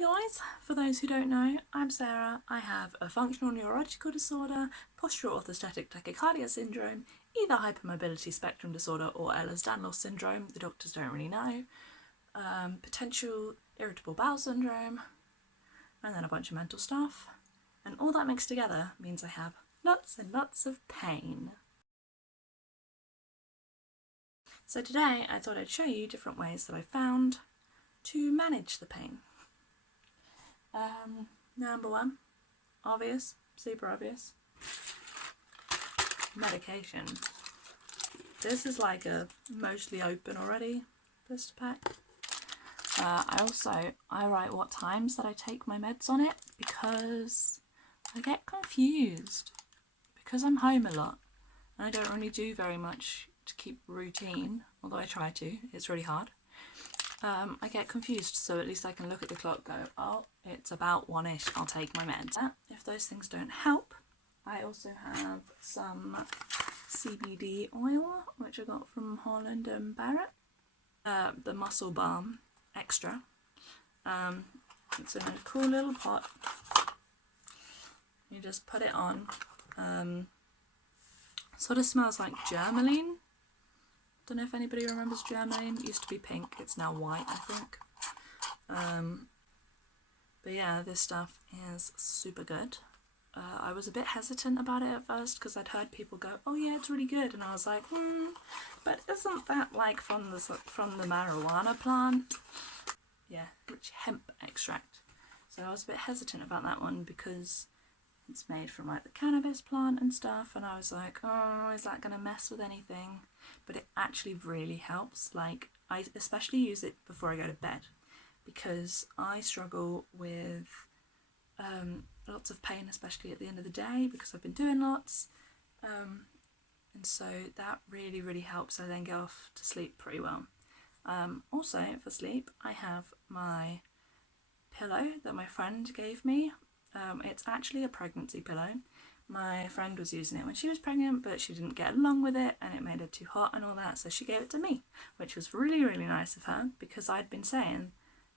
Hi guys, for those who don't know, I'm Sarah. I have a functional neurological disorder, postural orthostatic tachycardia syndrome, either hypermobility spectrum disorder or Ehlers-Danlos syndrome, the doctors don't really know, potential irritable bowel syndrome, and then a bunch of mental stuff. And all that mixed together means I have lots and lots of pain. So today I thought I'd show you different ways that I found to manage the pain. Number one, obvious, super obvious, medication. This is like a mostly open already blister pack. I write what times that I take my meds on it because I get confused because I'm home a lot and I don't really do very much to keep routine, although I try to, it's really hard. I get confused, so at least I can look at the clock, go, oh, it's about 1-ish, I'll take my meds. If those things don't help, I also have some CBD oil, which I got from Holland and Barrett. The Muscle Balm Extra. It's in a cool little pot. You just put it on. Sort of smells like Germaline. Don't know if anybody remembers Germaline. It used to be pink, it's now white, I think. But yeah, this stuff is super good. I was a bit hesitant about it at first because I'd heard people go, oh yeah, it's really good, and I was like, but isn't that like from the marijuana plant? Yeah, which hemp extract. So I was a bit hesitant about that one because it's made from like the cannabis plant and stuff, and I was like, oh, is that gonna mess with anything? But it actually really helps. Like, I especially use it before I go to bed because I struggle with lots of pain, especially at the end of the day because I've been doing lots, and so that really helps. I then go off to sleep pretty well. Also for sleep I have my pillow that my friend gave me. It's actually a pregnancy pillow. My friend was using it when she was pregnant, but she didn't get along with it and it made her too hot and all that, so she gave it to me, which was really nice of her because I'd been saying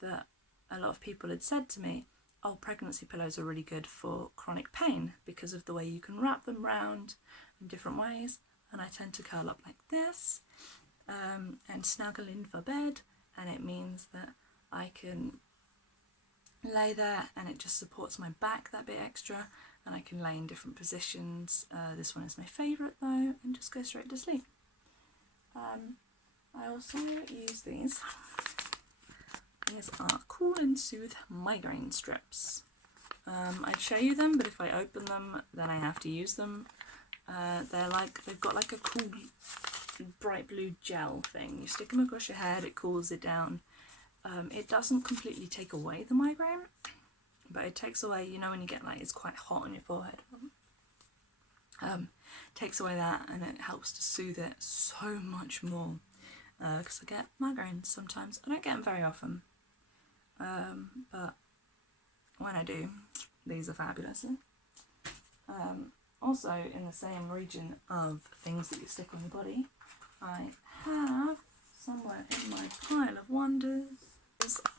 that a lot of people had said to me, oh, pregnancy pillows are really good for chronic pain because of the way you can wrap them round in different ways, and I tend to curl up like this and snuggle in for bed, and it means that I can lay there and it just supports my back that bit extra, and I can lay in different positions. This one is my favourite though, and just go straight to sleep. I also use these. These are Cool and Soothe Migraine Strips. I'd show you them, but if I open them then I have to use them. They've got like a cool bright blue gel thing. You stick them across your head, it cools it down. It doesn't completely take away the migraine, but it takes away, you know, when you get like, it's quite hot on your forehead. Takes away that, and it helps to soothe it so much more. Because I get migraines sometimes. I don't get them very often, but when I do, these are fabulous. Also, in the same region of things that you stick on your body, I have somewhere in my pile of wonders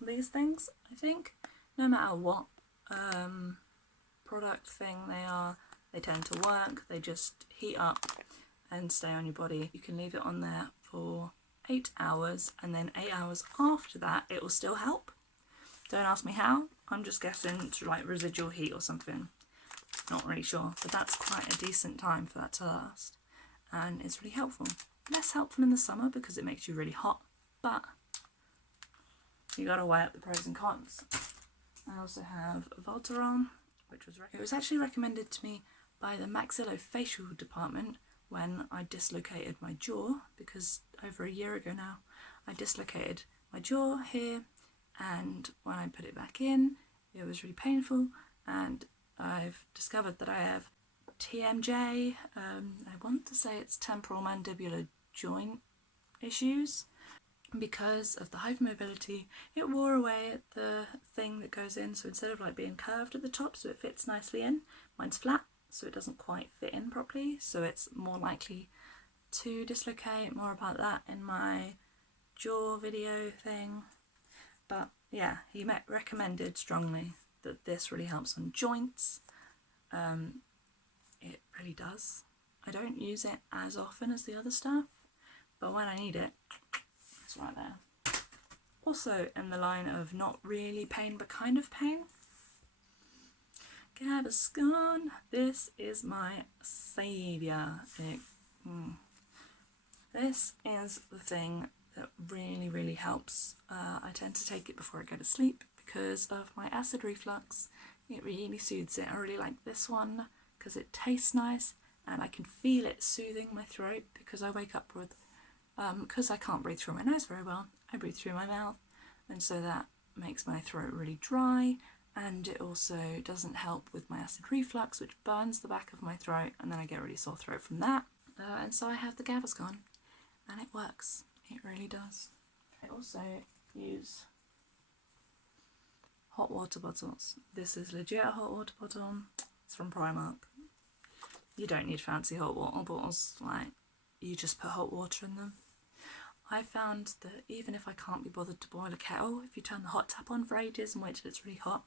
these things. I think no matter what product thing they are, they tend to work. They just heat up and stay on your body. You can leave it on there for 8 hours, and then 8 hours after that it will still help. Don't ask me how, I'm just guessing it's like residual heat or something, not really sure, but that's quite a decent time for that to last, and it's really helpful. Less helpful in the summer because it makes you really hot, but you gotta weigh up the pros and cons. I also have Volterram, which was actually recommended to me by the maxillofacial department when I dislocated my jaw, because over a year ago now I dislocated my jaw here, and when I put it back in it was really painful, and I've discovered that I have TMJ, I want to say it's temporal mandibular joint issues. Because of the hypermobility, it wore away at the thing that goes in, so instead of like being curved at the top so it fits nicely in, mine's flat so it doesn't quite fit in properly, so it's more likely to dislocate. More about that in my jaw video thing. But yeah, he recommended strongly that this really helps on joints. It really does. I don't use it as often as the other stuff, but when I need it, it's right there. Also in the line of not really pain but kind of pain, Scone. This is my saviour. This is the thing that really helps. I tend to take it before I go to sleep because of my acid reflux. It really soothes it. I really like this one because it tastes nice and I can feel it soothing my throat, because I wake up with, because I can't breathe through my nose very well, I breathe through my mouth, and so that makes my throat really dry, and it also doesn't help with my acid reflux, which burns the back of my throat, and then I get really sore throat from that. And so I have the Scone, and it works. It really does. I also use hot water bottles. This is legit a hot water bottle. It's from Primark. You don't need fancy hot water bottles, like, you just put hot water in them. I found that even if I can't be bothered to boil a kettle, if you turn the hot tap on for ages and wait till it's really hot,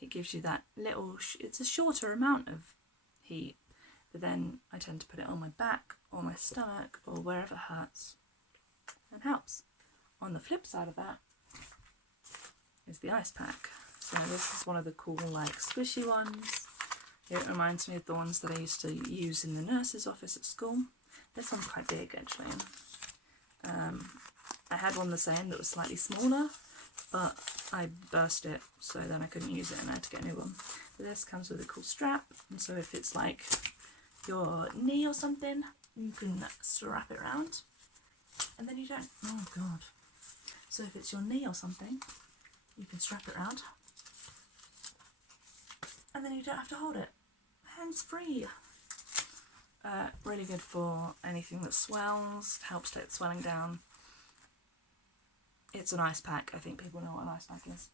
it gives you that little, it's a shorter amount of heat, but then I tend to put it on my back or my stomach or wherever hurts, and helps. On the flip side of that is the ice pack. So this is one of the cool, like, squishy ones. It reminds me of the ones that I used to use in the nurse's office at school. This one's quite big, actually. I had one the same that was slightly smaller, but I burst it, so then I couldn't use it and I had to get a new one. But this comes with a cool strap, and so if it's like your knee or something, you can strap it around, and then you don't, oh god. So if it's your knee or something, you can strap it around, and then you don't have to hold it. Hands free. Really good for anything that swells, helps take the swelling down. It's an ice pack. I think people know what an ice pack is.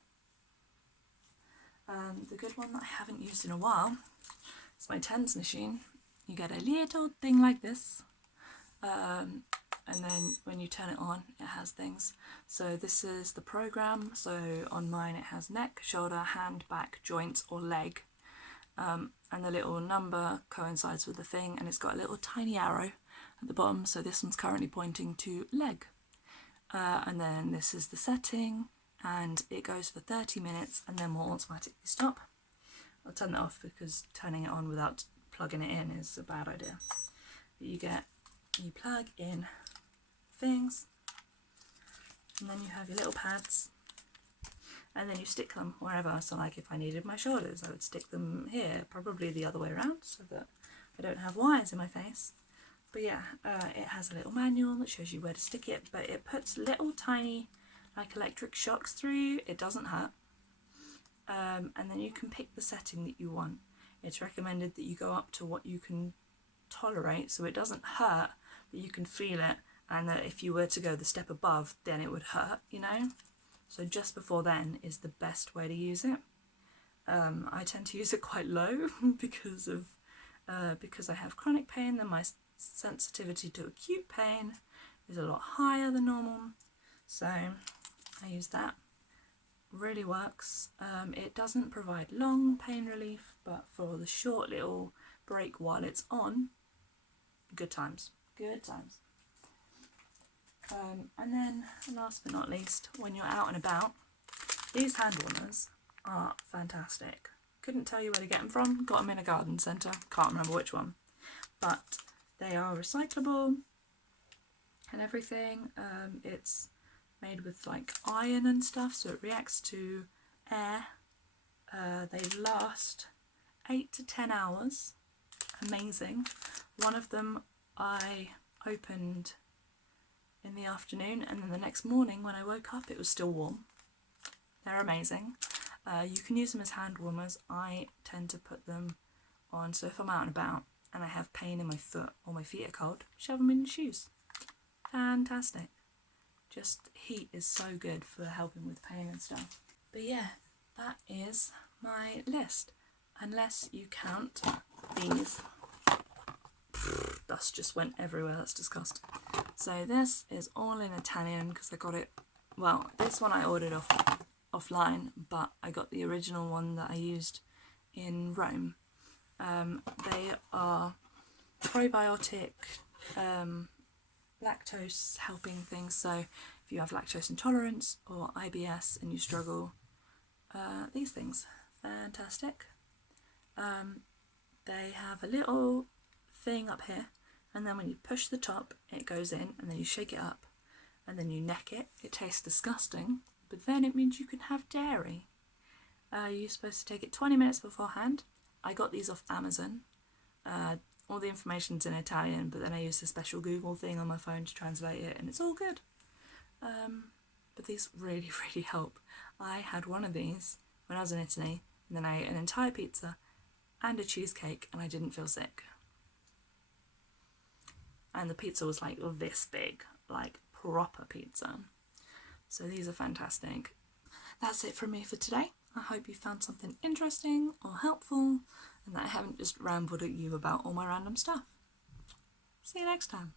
The good one that I haven't used in a while is my TENS machine. You get a little thing like this, and then when you turn it on, it has things. So this is the program. So on mine it has neck, shoulder, hand, back, joints or leg. And the little number coincides with the thing, and it's got a little tiny arrow at the bottom, so this one's currently pointing to leg. And then this is the setting, and it goes for 30 minutes and then will automatically stop. I'll turn that off because turning it on without plugging it in is a bad idea. But you plug in things, and then you have your little pads, and then you stick them wherever. So like if I needed my shoulders, I would stick them here, probably the other way around, so that I don't have wires in my face. But yeah, it has a little manual that shows you where to stick it, but it puts little tiny like electric shocks through. It doesn't hurt. And then you can pick the setting that you want. It's recommended that you go up to what you can tolerate, so it doesn't hurt, but you can feel it, and that if you were to go the step above, then it would hurt, you know? So just before then is the best way to use it. I tend to use it quite low because I have chronic pain, then my sensitivity to acute pain is a lot higher than normal. So I use that. Really works. It doesn't provide long pain relief, but for the short little break while it's on, good times. Good times. And then, last but not least, when you're out and about, these hand warmers are fantastic. Couldn't tell you where to get them from. Got them in a garden centre. Can't remember which one. But they are recyclable and everything. It's made with like iron and stuff, so it reacts to air. They last 8 to 10 hours. Amazing. One of them I opened in the afternoon, and then the next morning when I woke up it was still warm. They're amazing. You can use them as hand warmers. I tend to put them on, so if I'm out and about and I have pain in my foot or my feet are cold, shove them in your shoes. Fantastic. Just heat is so good for helping with pain and stuff. But yeah, that is my list. Unless you count these. Dust just went everywhere, that's disgusting. So this is all in Italian because I got it well, this one I ordered offline, but I got the original one that I used in Rome. They are probiotic, lactose helping things. So if you have lactose intolerance or IBS and you struggle, these things, fantastic. They have a little thing up here, and then when you push the top, it goes in, and then you shake it up, and then you neck it. It tastes disgusting, but then it means you can have dairy. You're supposed to take it 20 minutes beforehand. I got these off Amazon. All the information's in Italian, but then I used a special Google thing on my phone to translate it, and it's all good. But these really, really help. I had one of these when I was in Italy, and then I ate an entire pizza and a cheesecake, and I didn't feel sick. And the pizza was like this big, like proper pizza. So these are fantastic. That's it from me for today. I hope you found something interesting or helpful, and that I haven't just rambled at you about all my random stuff. See you next time.